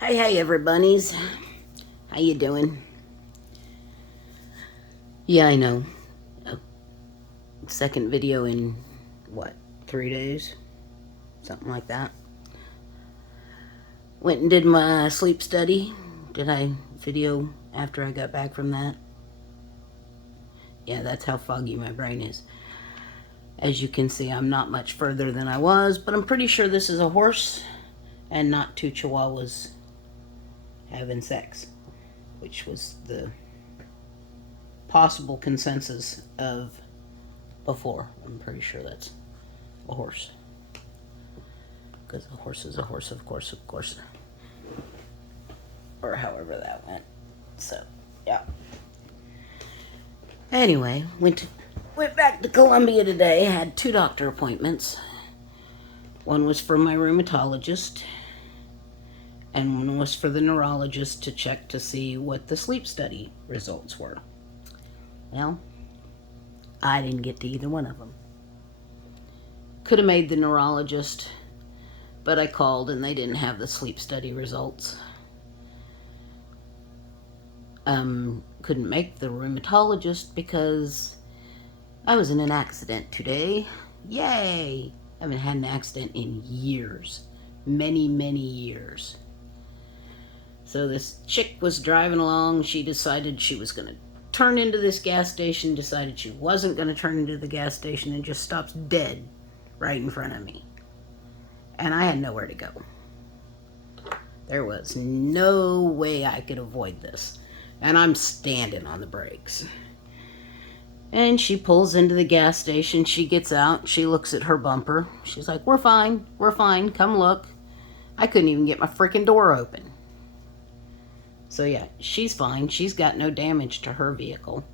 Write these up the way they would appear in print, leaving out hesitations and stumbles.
Hey, everybunnies. How you doing? Yeah, I know. A second video in, what, 3 days? Something like that. Went and did my sleep study. Did I video after I got back from that? Yeah, that's how foggy my brain is. As you can see, I'm not much further than I was, but I'm pretty sure this is a horse and not two chihuahuas having sex, which was the possible consensus of before. I'm pretty sure that's a horse. Because a horse is a horse, of course. Or however that went. So, yeah. Anyway, went back to Columbia today. Had 2 doctor appointments. One was for my rheumatologist, and one was for the neurologist to check to see what the sleep study results were. Well, I didn't get to either one of them. Could have made the neurologist, but I called and they didn't have the sleep study results. Couldn't make the rheumatologist because I was in an accident today. Yay! I haven't had an accident in years. Many years. So this chick was driving along. She decided she was going to turn into this gas station, decided she wasn't going to turn into the gas station, and just stops dead right in front of me. And I had nowhere to go. There was no way I could avoid this. And I'm standing on the brakes. And she pulls into the gas station. She gets out. She looks at her bumper. She's like, we're fine. Come look. I couldn't even get my freaking door open. So yeah, she's fine. She's got no damage to her vehicle.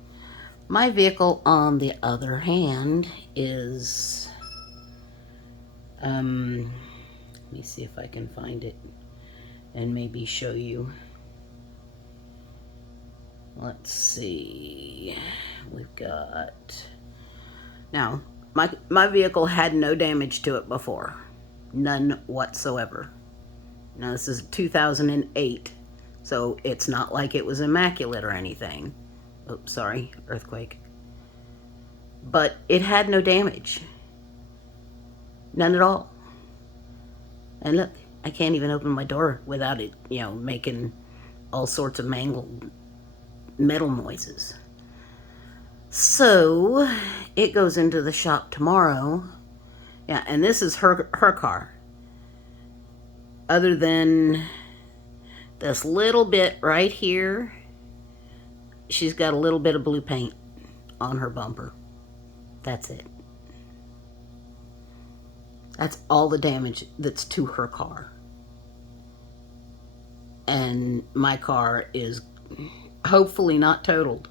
My vehicle, on the other hand, is... let me see if I can find it and maybe show you. Let's see. We've got... Now, my vehicle had no damage to it before. None whatsoever. Now, this is 2008, so it's not like it was immaculate or anything. Oops, sorry, earthquake. But it had no damage. None at all. And look, I can't even open my door without it, making all sorts of mangled metal noises. So it goes into the shop tomorrow. Yeah, and this is her car. Other than this little bit right here, she's got a little bit of blue paint on her bumper. That's it. That's all the damage that's to her car. And my car is hopefully not totaled,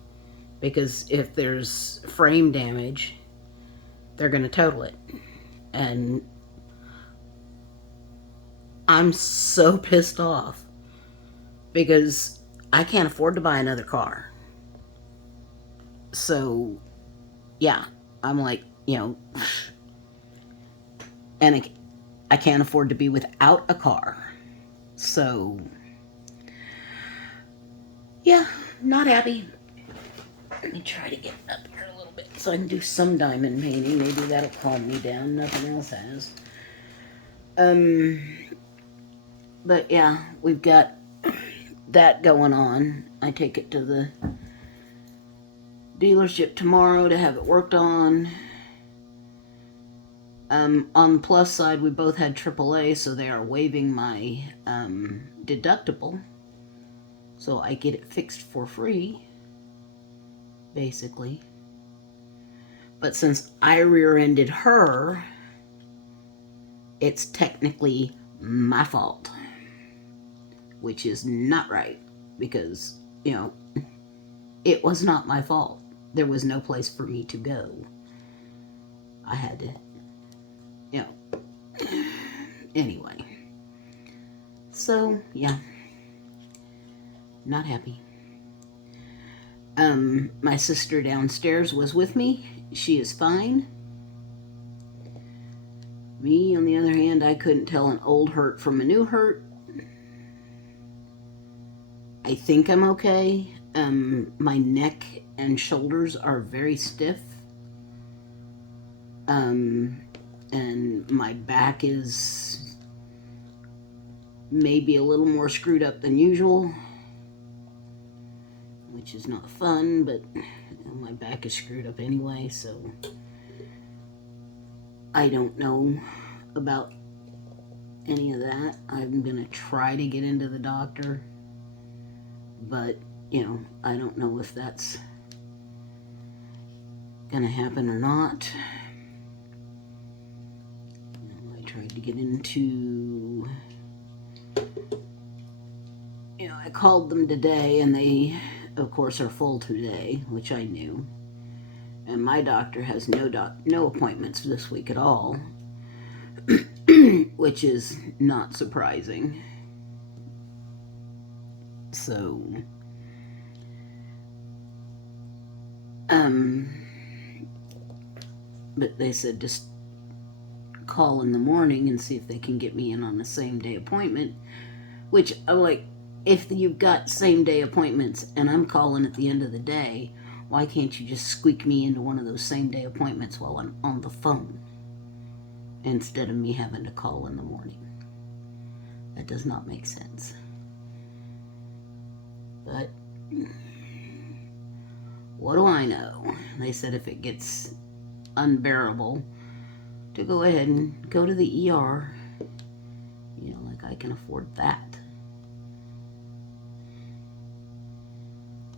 because if there's frame damage, they're going to total it. And I'm so pissed off because I can't afford to buy another car. So, yeah, I'm like, and I can't afford to be without a car. So, yeah, not happy. Let me try to get up here a little bit so I can do some diamond painting. Maybe that'll calm me down. Nothing else has. But yeah, we've got that going on. I take it to the dealership tomorrow to have it worked on. On the plus side, we both had AAA, so they are waiving my deductible. So I get it fixed for free, basically. But since I rear-ended her, it's technically my fault, which is not right, because, it was not my fault. There was no place for me to go. I had to, anyway. So, yeah. Not happy. My sister downstairs was with me. She is fine. Me, on the other hand, I couldn't tell an old hurt from a new hurt. I think I'm okay. My neck and shoulders are very stiff. And my back is maybe a little more screwed up than usual, which is not fun, but my back is screwed up anyway, so I don't know about any of that. I'm gonna try to get into the doctor, but I don't know if that's gonna happen or not. I tried to get into, I called them today, and they, of course, are full today, which I knew. And my doctor has no appointments this week at all, which is not surprising. So, but they said just call in the morning and see if they can get me in on the same day appointment, which I'm like, if you've got same day appointments and I'm calling at the end of the day, why can't you just squeak me into one of those same day appointments while I'm on the phone instead of me having to call in the morning? That does not make sense. But what do I know? They said if it gets unbearable, to go ahead and go to the ER. Like I can afford that.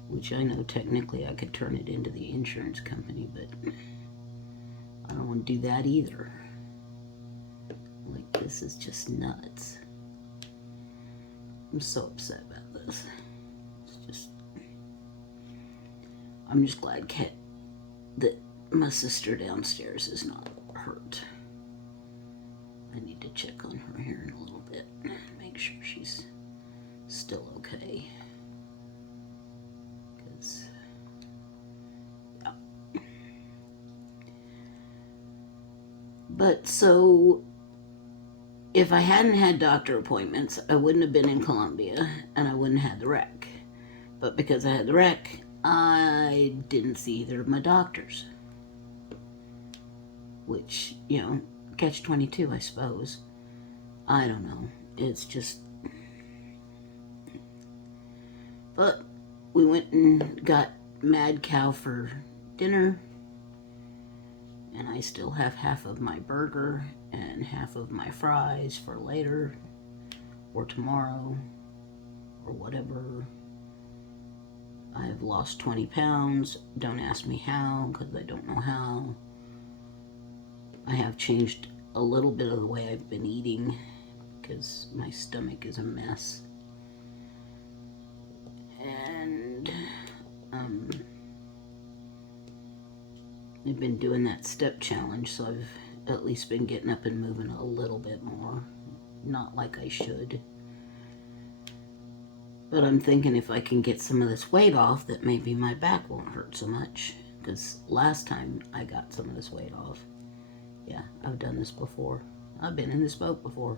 Which I know technically I could turn it into the insurance company, but I don't want to do that either. Like, this is just nuts. I'm so upset about this. I'm just glad that my sister downstairs is not hurt. I need to check on her here in a little bit, make sure she's still okay. Because, yeah. But so, if I hadn't had doctor appointments, I wouldn't have been in Columbia, and I wouldn't have had the wreck. But because I had the wreck, I didn't see either of my doctors. Which, catch-22, I suppose. I don't know. It's just... But we went and got Mad Cow for dinner. And I still have half of my burger and half of my fries for later. Or tomorrow. Or whatever. I have lost 20 pounds. Don't ask me how, because I don't know how. I have changed a little bit of the way I've been eating, because my stomach is a mess. And, I've been doing that step challenge, so I've at least been getting up and moving a little bit more. Not like I should. But I'm thinking if I can get some of this weight off, that maybe my back won't hurt so much. Because last time I got some of this weight off. Yeah, I've done this before. I've been in this boat before.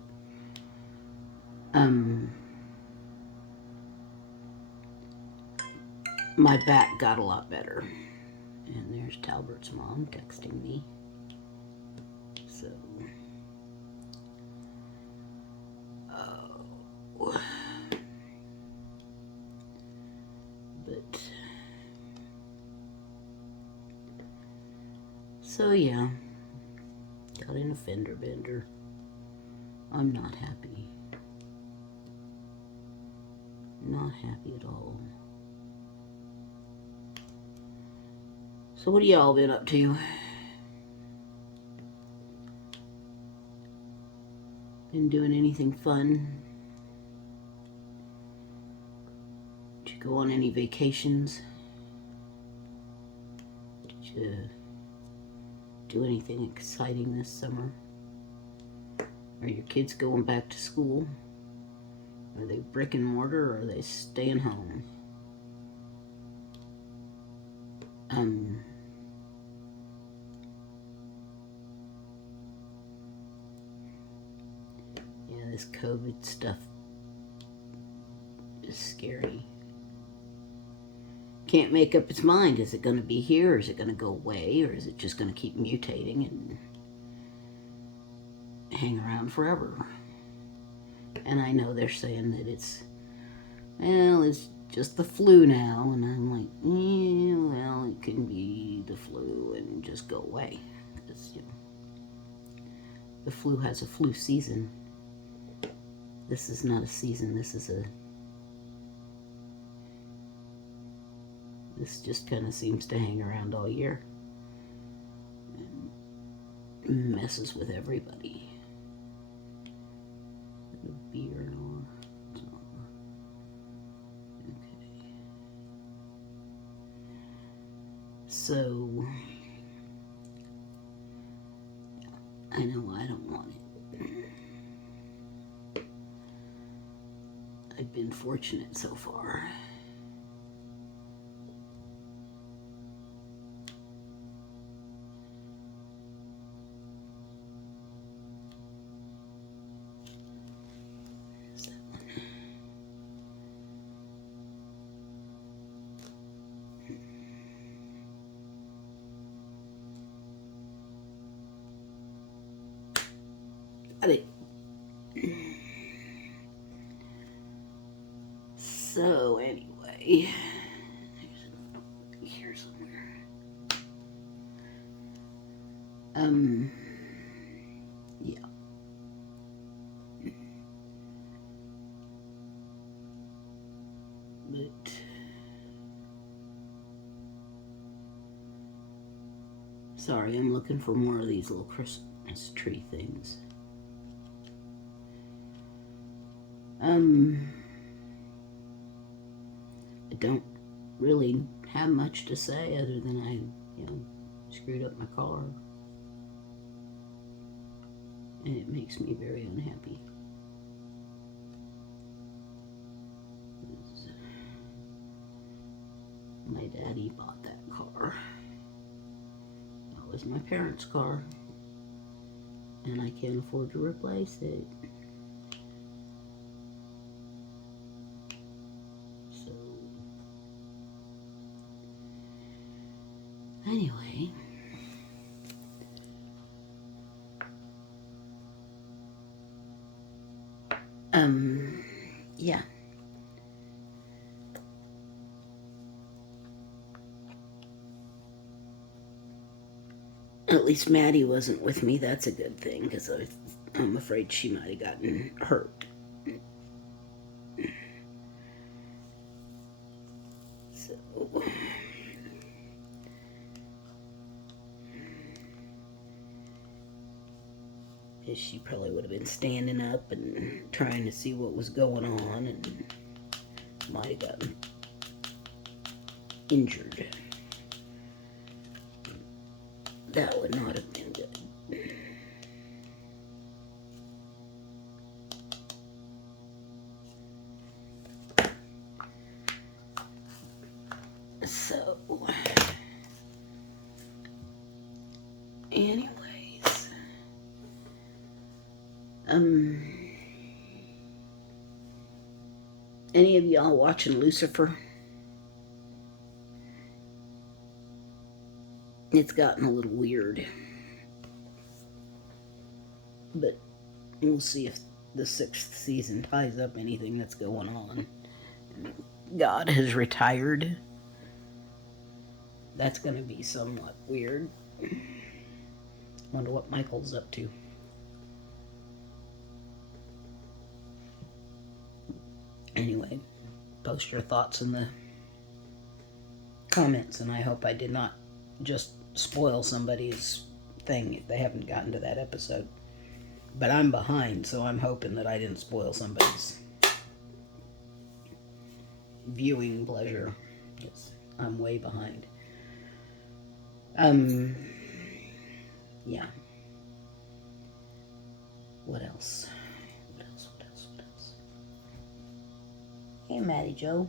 My back got a lot better. And there's Talbert's mom texting me. So... So yeah, got in a fender bender. I'm not happy. Not happy at all. So what have y'all been up to? Been doing anything fun? Did you go on any vacations? Did you do anything exciting this summer? Are your kids going back to school? Are they brick and mortar, or are they staying home? Yeah, this COVID stuff is scary. can't make up its mind. Is it going to be here? Or is it going to go away? Or is it just going to keep mutating and hang around forever? And I know they're saying that it's just the flu now. And I'm like, yeah, well, it can be the flu and just go away. Because, the flu has a flu season. This is not a season. This just kind of seems to hang around all year and messes with everybody. The beer or okay. So I know I don't want it. I've been fortunate so far. Got it. So anyway, here somewhere. Yeah. But sorry, I'm looking for more of these little Christmas tree things. I don't really have much to say other than I, screwed up my car. And it makes me very unhappy. My daddy bought that car. That was my parents' car. And I can't afford to replace it. So, anyway. Yeah. At least Maddie wasn't with me. That's a good thing, because I'm afraid she might have gotten hurt. So, she probably would have been standing up and trying to see what was going on, and might have gotten injured. That would not have been good. So, anyways, any of y'all watching Lucifer? It's gotten a little weird, but we'll see if the 6th season ties up anything that's going on. God has retired. That's going to be somewhat weird. Wonder what Michael's up to. Anyway, post your thoughts in the comments, and I hope I did not just spoil somebody's thing if they haven't gotten to that episode. But I'm behind, so I'm hoping that I didn't spoil somebody's viewing pleasure. Yes, I'm way behind. Yeah. What else? What else? Hey, Maddie Joe.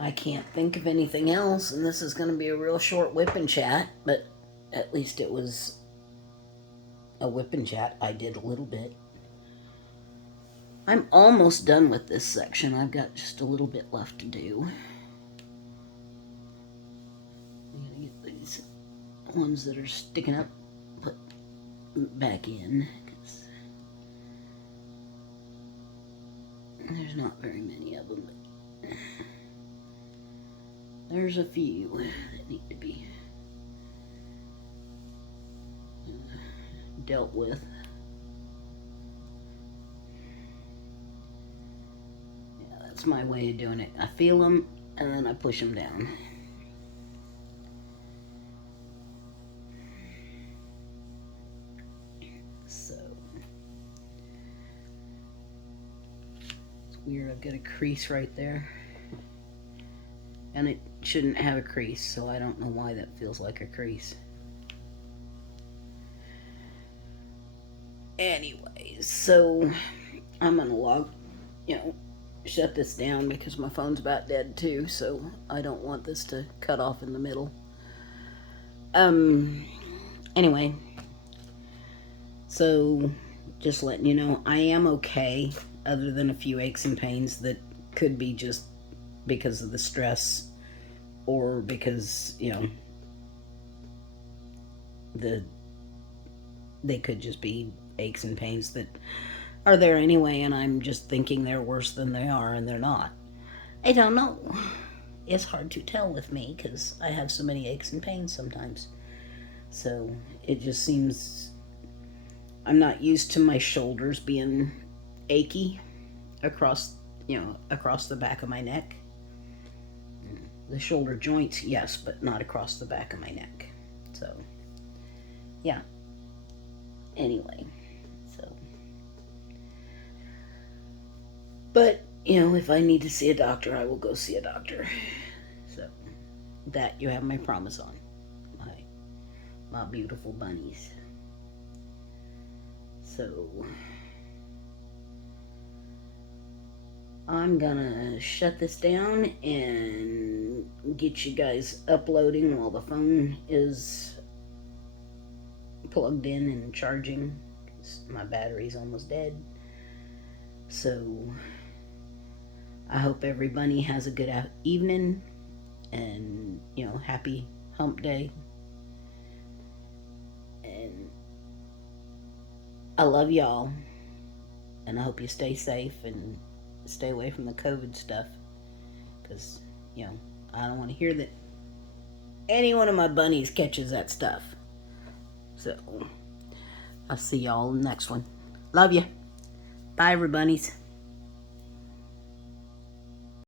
I can't think of anything else, and this is going to be a real short whip and chat, but at least it was a whip and chat. I did a little bit. I'm almost done with this section. I've got just a little bit left to do. I'm going to get these ones that are sticking up put back in, because there's not very many of them, but there's a few that need to be dealt with. Yeah, that's my way of doing it. I feel them and then I push them down. So it's weird, I've got a crease right there. And it shouldn't have a crease, so I don't know why that feels like a crease. Anyways, so I'm gonna shut this down because my phone's about dead too, so I don't want this to cut off in the middle. Anyway, so just letting you know, I am okay, other than a few aches and pains that could be just because of the stress, or because, they could just be aches and pains that are there anyway, and I'm just thinking they're worse than they are, and they're not. I don't know. It's hard to tell with me because I have so many aches and pains sometimes. So it just seems I'm not used to my shoulders being achy across the back of my neck. The shoulder joints, yes, but not across the back of my neck. So, yeah. Anyway, so. But, if I need to see a doctor, I will go see a doctor. So, that you have my promise on. My beautiful bunnies. So, I'm gonna shut this down and get you guys uploading while the phone is plugged in and charging, because my battery's almost dead. So I hope everybody has a good evening, and happy hump day, and I love y'all, and I hope you stay safe and stay away from the COVID stuff, because I don't want to hear that any one of my bunnies catches that stuff. So I'll see y'all in the next one. Love you. Bye, everybunnies.